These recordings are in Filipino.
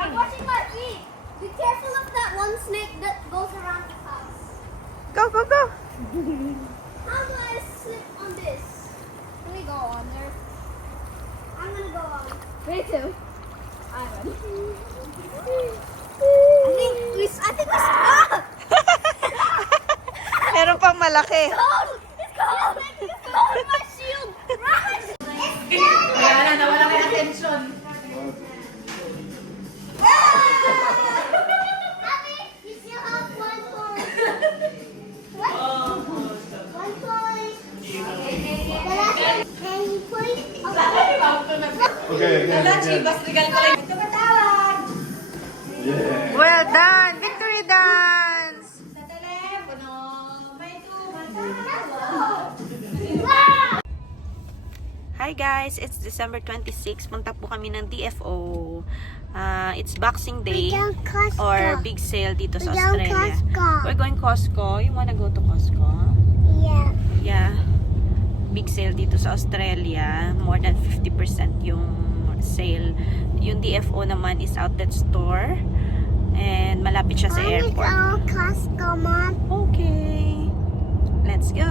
I'm brushing my teeth. Be careful of that one snake that goes around the house. Go, go, go. How do I slip on this? Let me go on there. I'm gonna go on. Me too. I'm ready. I think we stopped. Meron pang malaki. Cold. It's cold. It's cold in my shield. Rush. Wala na, nawala may attention. Happy, you still have 1 point. What? 1 point. The last one. Can you put it? Okay, again, again. Yeah. Well done! Victory dance! Hi guys! It's December 26. Punta po kami ng DFO. It's Boxing Day or big sale dito sa Australia. We're going Costco. You wanna go to Costco? Yeah. Yeah. Big sale dito sa Australia. More than 50% yung sale. Yung DFO naman is outlet store. And malapit siya sa airport. Costco, Mom. Okay. Let's go.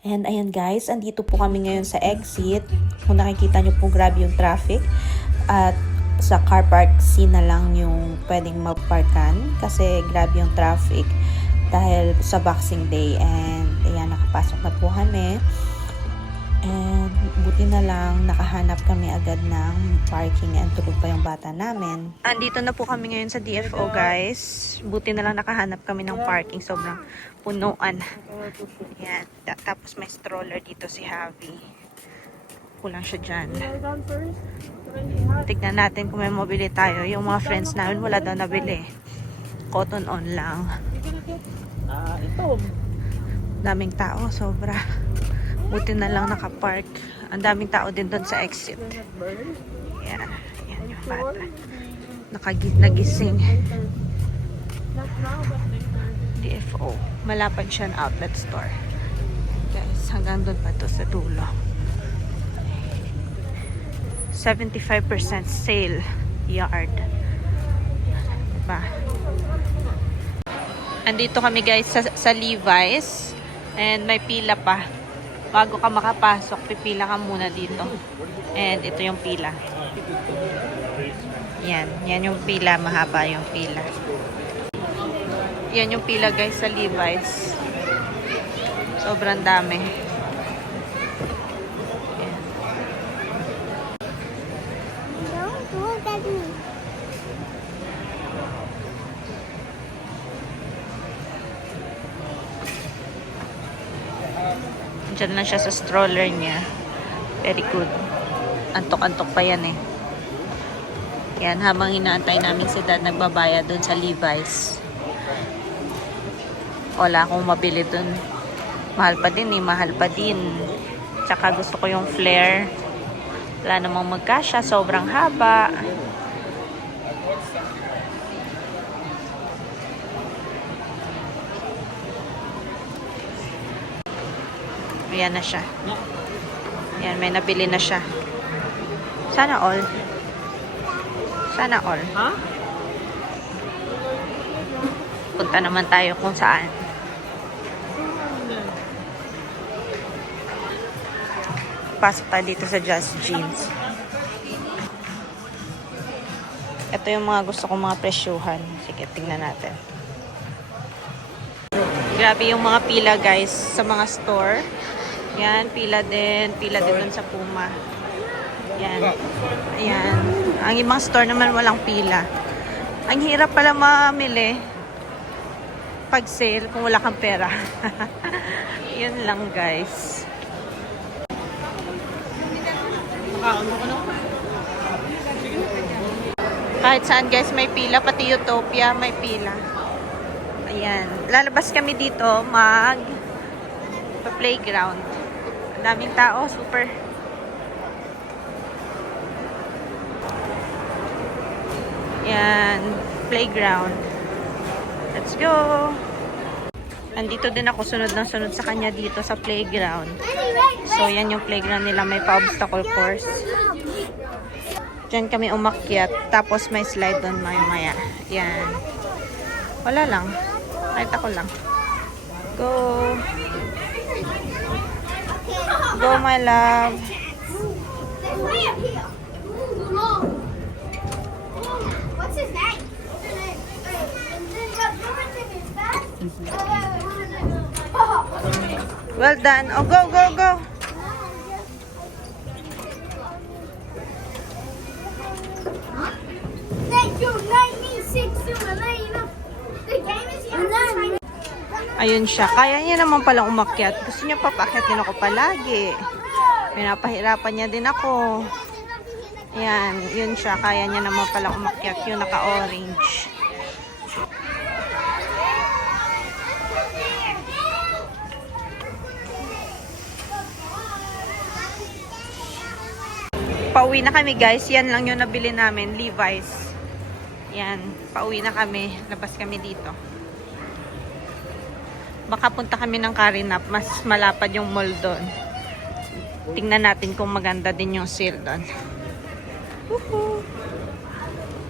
And ayan guys, andito po kami ngayon sa exit. Kung nakikita nyo po, grabe yung traffic. At sa car park C na lang yung pwedeng magparkan. Kasi grabe yung traffic dahil sa Boxing Day. And ayan, nakapasok na po kami. And buti na lang nakahanap kami agad ng parking and tulog pa yung bata namin. Andito na po kami ngayon sa DFO guys. Buti na lang nakahanap kami ng parking. Sobrang punuan. Ayan. Tapos may stroller dito si Javi. Kulang siya dyan. Tignan natin kung may mabili tayo. Yung mga friends namin wala daw nabili. Cotton on lang. Daming tao. Sobra. Buti na lang nakapark. Ang daming tao din doon sa exit. Yan. Yan yung bata. Nagising. DFO. Malapad siya ng outlet store. Guys, hanggang doon pa to sa dulo. 75% sale yard. Diba? Andito kami guys sa Levi's. And may pila pa. Bago ka makapasok, pipila ka muna dito. And ito yung pila. Yan. Yan yung pila. Mahaba yung pila. Yan yung pila guys sa Levi's. Sobrang dami. Yan. Don't look at me. Diyan lang siya sa stroller niya. Very good. Antok-antok pa yan eh. Yan, habang inaantay namin si Dad nagbabaya dun sa Levi's. Wala akong mabili dun. Mahal pa din eh, mahal pa din. Tsaka gusto ko yung flare. Wala namang magkasya, sobrang haba. Ayan na siya. Ayan, may nabili na siya. Sana all. Sana all. Huh? Punta naman tayo kung saan. Pasok tayo dito sa Just Jeans. Ito yung mga gusto kong mga presyuhan. Sige, tingnan natin. Grabe yung mga pila guys sa mga store. Yan, pila din dun sa Puma. Yan. Ayan. Ang ibang store naman walang pila. Ang hirap pala mamili pag sale kung wala kang pera. Yun lang guys. Kahit saan guys may pila, pati Utopia may pila. Ayan. Lalabas kami dito playground. Ang daming tao, super. Yan, playground. Let's go. Andito din ako sunod sa kanya dito sa playground. So, So, yan yung playground nila. May pa-obstacle course. Diyan kami umakyat. Tapos may slide doon maya-maya. Yan. Wala lang. Kahit ako lang. Go. Go, my love. What's his name? Well done. Oh, go, go, go. Thank you, 96 The game is here. Ayun siya. Kaya niya naman palang umakyat. Gusto niya papakyat din ako palagi. Pinapahirapan niya din ako. Ayan. Yun siya. Kaya niya naman palang umakyat. Yung naka-orange. Pauwi na kami, guys. Yan lang yung nabili namin. Levi's. Yan. Pauwi na kami. Labas kami dito. Baka punta kami ng Karinap. Mas malapad yung mall doon. Tingnan natin kung maganda din yung sale doon. Woohoo!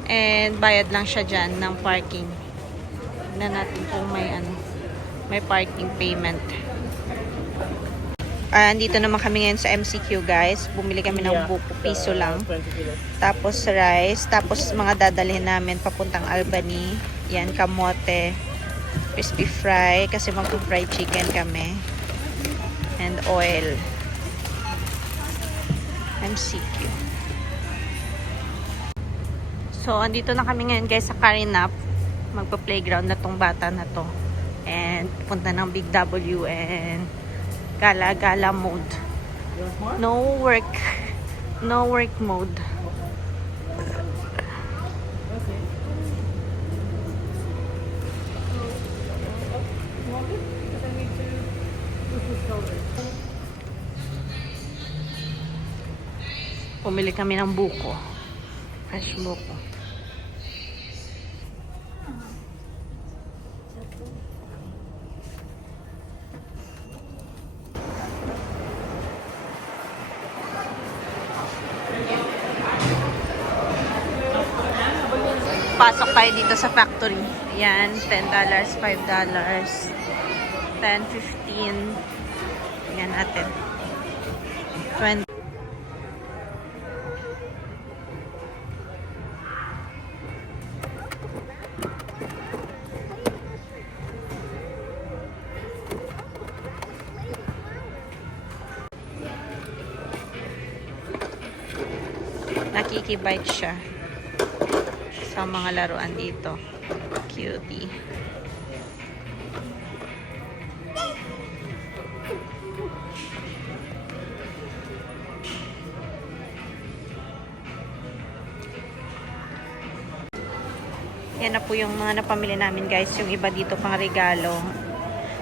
And bayad lang siya dyan ng parking. Tingnan natin kung may parking payment. Andito naman kami ngayon sa MCQ, guys. Bumili kami ng buko, piso lang. Tapos rice. Tapos mga dadalhin namin papuntang Albany. Yan, kamote. Crispy fry. Kasi mag-fried chicken kami. And oil. MCQ. So, andito na kami ngayon, guys, sa Karinap. Magpa-playground na tong bata na to. And punta ng Big W and gala-gala mode. No work mode. Pumili kami ng buko. Fresh buko. Pasok tayo dito sa factory. Ayan, $10, $5, 10, 15. Ayan natin. 20. Nakikibite siya sa mga laruan dito. Cutie. Yan na po yung mga napamili namin, guys. Yung iba dito pang regalo.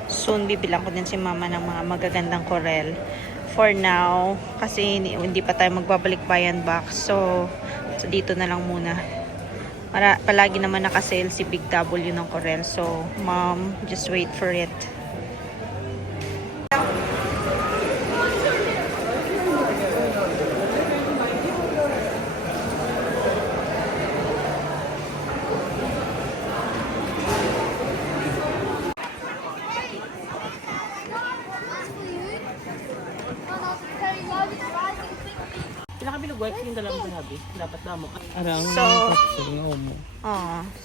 Soon bibilang ko din si mama ng mga magagandang korel. For now, kasi hindi pa tayo magbabalik bayan box. So dito na lang muna. Palagi naman nakasale si Big W ng korel. So, mom, just wait for it.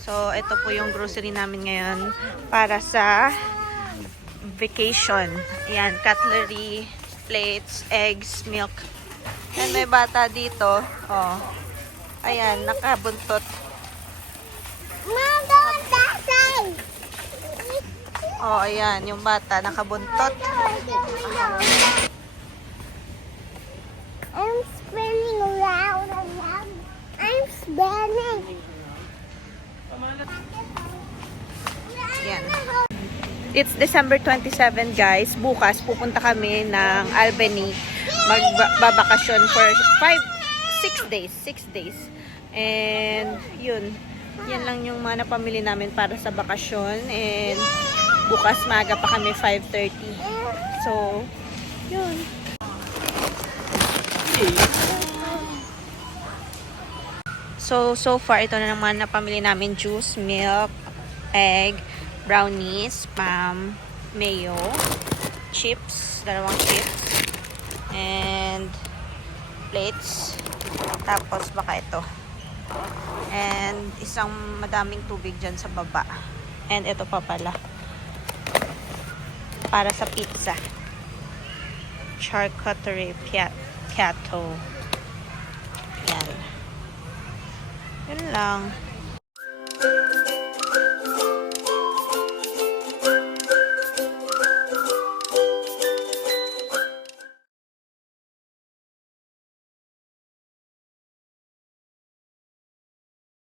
So, ito po yung grocery namin ngayon para sa vacation. Ayan, cutlery, plates, eggs, milk. And may bata dito. Oh. Ayan, nakabuntot. Mom, go on that side. Oh, ayan, yung bata nakabuntot. I'm spinning around and around. I'm spinning. Ayan. It's December 27, guys. Bukas, pupunta kami ng Albany. Magbabakasyon for 6 days. 6 days. And, yun. Yan lang yung mga napamili namin para sa bakasyon. And, bukas maaga pa kami 5:30. So, yun. So far, ito na naman na pamili namin. Juice, milk, egg, brownies, spam, mayo, chips, dalawang chips, and plates. Tapos baka ito. And isang madaming tubig dyan sa baba. And ito pa pala. Para sa pizza. Charcuterie Piatto. Yan. Yun lang.